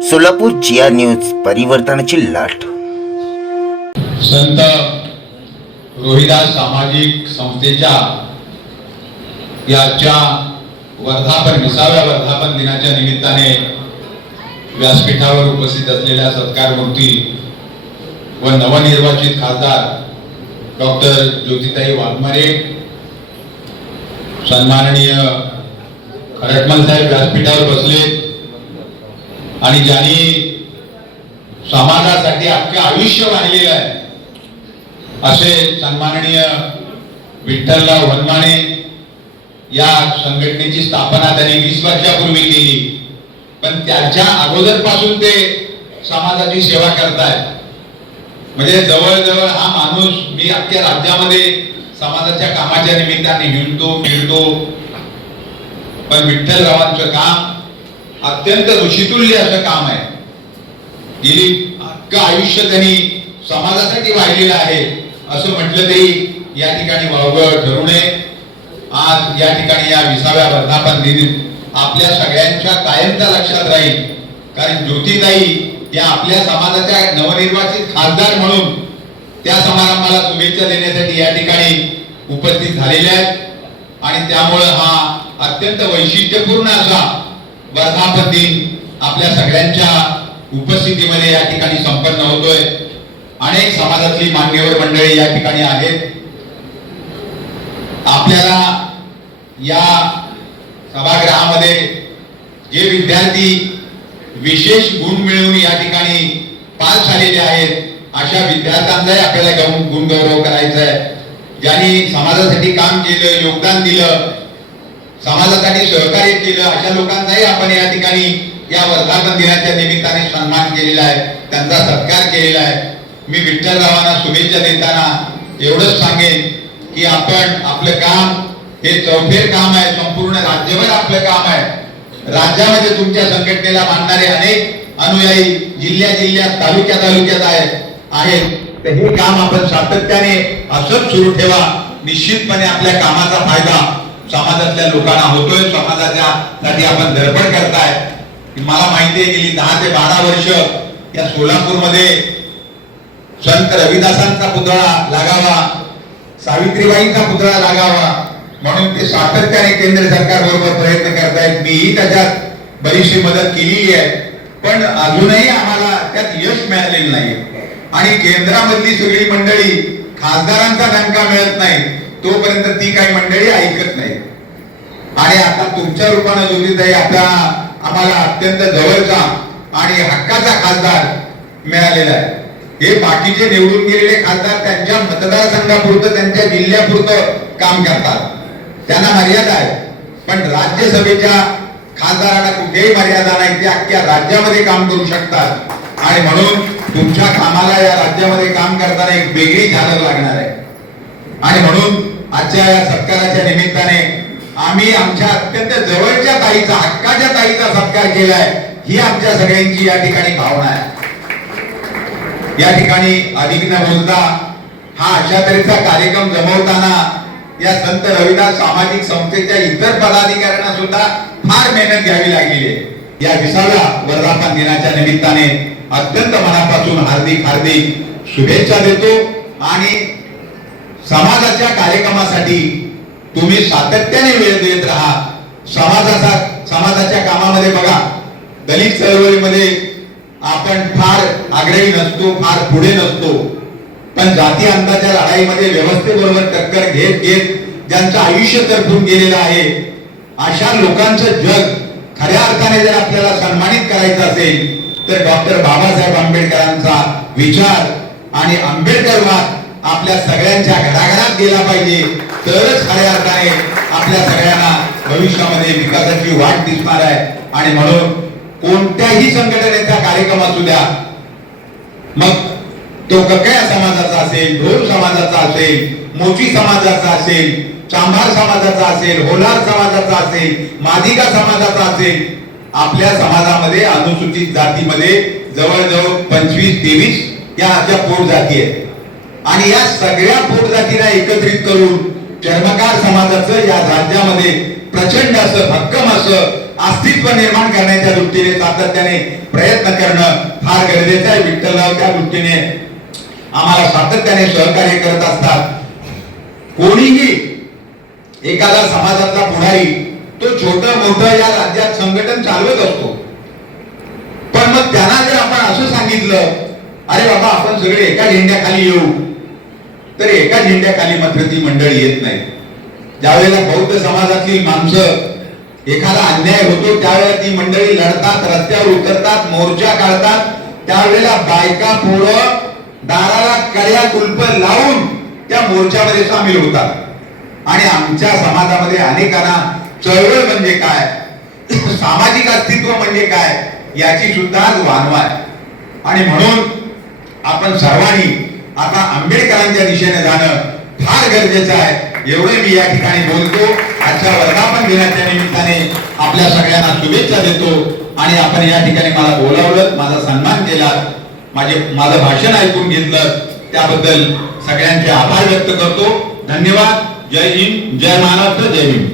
सोलापूर जिया news, परिवर्तनाची लाट. संत रोहिदास सामाजिक संस्थेच्या याच्या वर्धापन 20व्या वर्धापन दिनाच्या निमित्ताने व्यासपीठावर उपस्थित असलेल्या सत्कारमूर्ती व नवनिर्वाचित खासदार डॉक्टर ज्योतिताई वाघमारे, सन्माननीय खरटमल साहेब व्यासपीठावर बसले आणि ज्यांनी समाजासाठी अख्खे आयुष्य वाहिलेलं आहे असे सन्माननीय विठ्ठलराव वनमाने या संघटनेची स्थापना त्यांनी 20 वर्षापूर्वी केली, पण त्याच्या अगोदरपासून ते समाजाची सेवा करतायत. म्हणजे जवळजवळ हा माणूस मी अख्ख्या राज्यामध्ये समाजाच्या कामाच्या निमित्ताने हिंडतो फिरतो, पण विठ्ठलरावांचं काम अत्यंत ऋषितुल्य असं काम आहे. गेली अख्खं आयुष्य त्यांनी समाजासाठी वाहिलेलं आहे असं म्हटलं तरी या ठिकाणी वावगं ठरू नये. आज या ठिकाणी या 20व्या वर्धापन दिन आपल्या सगळ्यांच्या कायमचा लक्षात राहील, कारण ज्योतिताई या आपल्या समाजाच्या नवनिर्वाचित खासदार म्हणून त्या समारंभाला शुभेच्छा देण्यासाठी या ठिकाणी उपस्थित झालेल्या आहेत. आणि त्यामुळे हा अत्यंत वैशिष्ट्यपूर्ण असा वर्धापन दिन आपल्या सगळ्यांच्या उपस्थितीमध्ये या ठिकाणी संपन्न होतोय. अनेक समाजातली मान्यवर मंडळी या ठिकाणी आहेत. आपल्याला या सभागृहामध्ये जे विद्यार्थी विशेष गुण मिळवून या ठिकाणी पास झालेले आहेत अशा विद्यार्थ्यांचाही आपल्याला गुणगौरव करायचा आहे. ज्यांनी समाजासाठी काम केलं, योगदान दिलं, समाजासाठी सहकार्य केलं, अशा लोकांचाही आपण या ठिकाणी या वर्धापन दिनाच्या निमित्ताने सन्मान केलेला आहे, त्यांचा सत्कार केलेला आहे. मी विठ्ठलरावांना शुभेच्छा देताना एवढंच सांगेन की आपण आपलं काम हे चौफेर काम आहे, संपूर्ण राज्यभर आपलं काम आहे. राज्यामध्ये तुमच्या संघटनेला मानणारे अनेक अनुयायी जिल्ह्यात तालुक्यात आहेत. तर हे काम आपण सातत्याने असंच सुरू ठेवा. निश्चितपणे आपल्या कामाचा फायदा समाजातल्या लोकांना होतोय, समाजासाठी आपण धडपड करताय. मला माहिती आहे गेली 10 ते 12 वर्ष या सोलापूरमध्ये संत रविदासांचा पुतळा लागावा, सावित्रीबाईंचा पुतळा लागावा म्हणून ते सातत्याने केंद्र सरकार बरोबर प्रयत्न करतायत. मीही त्याच्यात बरीचशी मदत केलेली आहे, पण अजूनही आम्हाला त्यात यश मिळालेलं नाही. आणि केंद्रामधली सगळी मंडळी खासदारांचा दणका मिळत नाही तोपर्यंत ती काही मंडळी ऐकत नाही. आणि आता तुमच्या रूपाने ज्योतिताई आम्हाला अत्यंत जवळचा आणि हक्काचा खासदार मिळालेला आहे. हे बाकीचे निवडून गेलेले खासदार त्यांच्या मतदारसंघापुरतं, त्यांच्या जिल्ह्यापुरतं काम करतात, त्यांना मर्यादा आहे. पण राज्यसभेच्या खासदारांना कुठेही मर्यादा नाही, ते अख्ख्या राज्यामध्ये काम करू शकतात. आणि म्हणून तुमच्या कामाला या राज्यामध्ये काम करताना एक वेगळी झालर लागणार आहे. आणि म्हणून आजच्या या सत्काराच्या निमित्ताने आम्ही आमच्या अत्यंत जवळच्या ताईचा, हक्काच्या ताईचा सत्कार केलाय, ही आमच्या सगळ्यांची या ठिकाणी भावना आहे. या ठिकाणी अधिक न बोलता हा अशा तऱ्हेचा कार्यक्रम जमवताना या संत रविदास सामाजिक संस्थेच्या इतर पदाधिकाऱ्यांना सुद्धा फार मेहनत घ्यावी लागली आहे. या 20व्या वर्धापन दिनाच्या निमित्ताने अत्यंत मनापासून हार्दिक शुभेच्छा देतो. आणि समाजाच्या कार्यक्रमासाठी तुम्ही सातत्याने वेळ देत राहा. समाजाच्या कामामध्ये बघा, दलित चळवळीमध्ये आपण फार आग्रही नसतो, फार पुढे नसतो, पण जाती अंताच्या लढाईमध्ये व्यवस्थेबरोबर टक्कर घेत ज्यांचं आयुष्य तरफून गेलेलं आहे अशा लोकांचं जग खऱ्या अर्थाने जर आपल्याला सन्मानित करायचं असेल तर डॉक्टर बाबासाहेब आंबेडकरांचा विचार आणि आंबेडकरवाद आपल्या सगळ्यांच्या घराघरात गेला पाहिजे, तरच खऱ्या अर्थाने आपल्या सगळ्यांना भविष्यामध्ये विकासाची वाट दिसणार आहे. आणि म्हणून कोणत्याही संघटनेचा कार्यक्रम असू द्या, मग तो कक्कया समाजाचा असेल, ढोल समाजाचा असेल, मोची समाजाचा असेल, चांभार समाजाचा असेल, होलार समाजाचा असेल, मादिगा समाजाचा असेल, आपल्या समाजामध्ये अनुसूचित जातीमध्ये जवळजवळ 25-23 या अशा पोट जाती आहेत. आणि या सगळ्या पोट जातींना एकत्रित करून चर्मकार समाजाचं या राज्यामध्ये प्रचंड असं भक्कम असं अस्तित्व निर्माण करण्याच्या दृष्टीने सातत्याने प्रयत्न करणं फार गरजेचं आहे. विठ्ठलराव त्या दृष्टीने आम्हाला सातत्याने सहकार्य करत असतात. कोणीही एखादा समाजातला पुढारी तो छोटं मोठं या राज्यात संघटन चालवत असतो, पण मग त्यांना जर आपण असं सांगितलं, अरे बाबा आपण सगळे एका झेंड्याखाली येऊ, तर एका झेंड्याखाली मात्र ती मंडळी येत नाही. ज्यावेळेला बौद्ध समाजातली माणसं एखादा अन्याय होतो त्यावेळेला ती मंडळी लढतात, रस्त्यावर उतरतात, मोर्चा काढतात. त्यावेळेला बायका पोरं दाराला कड्या कुलप लावून त्या मोर्चामध्ये सामील होतात. आणि आमच्या समाजामध्ये अनेकांना चळवळ म्हणजे काय, सामाजिक अस्तित्व म्हणजे काय याची सुद्धा जाणीव आहे. आणि म्हणून आपण सर्वांनी आता आंबेडकरांच्या दिशेने जाणं फार गरजेचं आहे. एवढे मी या ठिकाणी बोलतो. आजच्या वर्धापन दिनाच्या निमित्ताने आपल्या सगळ्यांना शुभेच्छा देतो. आणि आपण या ठिकाणी मला बोलावलं, माझा सन्मान केला, माझं भाषण ऐकून घेतलं, त्याबद्दल सगळ्यांचे आभार व्यक्त करतो. धन्यवाद. जय हिंद, जय महाराष्ट्र, जय भीम.